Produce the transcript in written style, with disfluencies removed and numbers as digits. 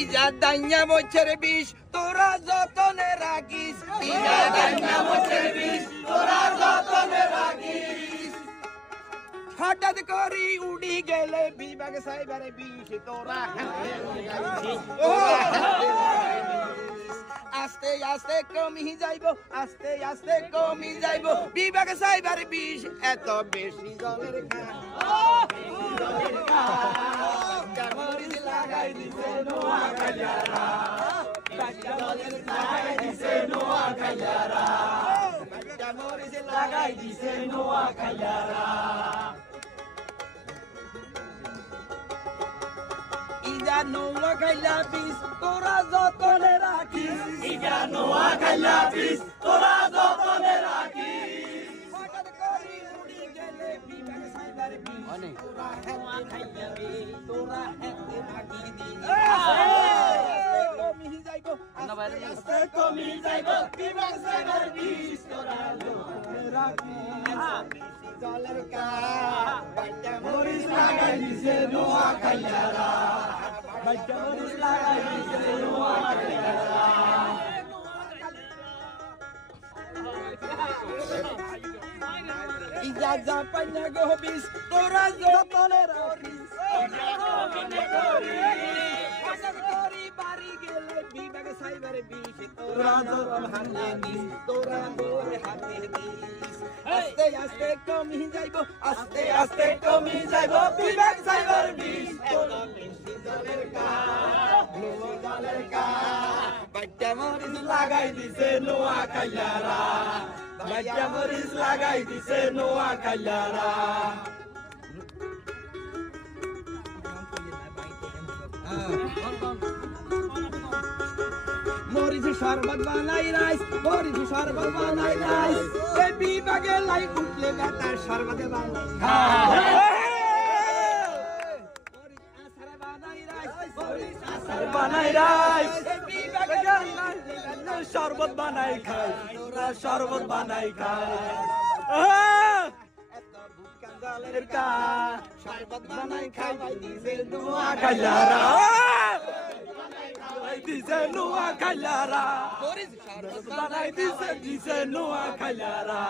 ইজা দাইয়া বছর বিষ তোরা যতনে রাখিস, ইজা দাইয়া বছর বিষ তোরা যতনে রাখিস। হঠাৎ করি উড়ি গেলে বিভাগ সাইবারে বিষ তোরা আস্তে আস্তে কমি যাইব, আস্তে আস্তে কমি যাইব বিভাগ সাইবার বিষ। এত বেশি জলের লাগাই দিছে নোয়া কালিয়ারা, লাগাই দিছে নোয়া কালিয়ারা, লাগাই দিছে নোয়া কালিয়ারা। ইজা নোয়া কাইলা বিষ তোরা যতনে রাখিস, ইজা নোয়া কাইলা বিষ তোরা যতনে রাখিস। হঠাৎ করি উড়ি গেলে বিভাগ সাইবার বিষ তোরা নোয়া কাইলা বিষ তোরা হেতে ভাগি দিস। কমি যাইব, আস্তে কমি যাইব বিভাগ সাইবার বিষ তোরা লোকে রাখিস। জলের কা বাইটা মরিস লাগাই দিছে নোয়া কাইলারা, বাইটা মরিস লাগাই দিছে নোয়া কাইলারা। ইজা যা পাইনা গো বিষ তোরা যতনে রাখিস, বাড়ি গেলে বিভাগ সাইবার বিষ তোরা যতন হাতে দিস, তোরা গোরে হাতে দিস। আস্তে আস্তে কমি যাইব, আস্তে আস্তে কমি যাইব বিভাগ সাইবার বিষ। এত বেশি জলের কা, নোয়া জলের কা, বাইটা মরিচ লাগাই দিছে নোয়া কাইলারা, বাইটা মরিচ লাগাই দিছে নোয়া কাইলারা। মরিচি শরবত বানাই রাইস, মরিচি শরবত বানাই রাইস, এই বিভাগে লাই উঠলে বেটার শরবতে বানাই আসার বানাই রাইস, আসার বানাই রাইস, এই বিভাগে শরবত বানাই খাই, তোরা শরবত বানাই খাই। এত বুকা জলের কা, শরবত বানাই খাই দিছে নোয়া কাইলারা, dice Noa Kalara, dice Noa Kalara.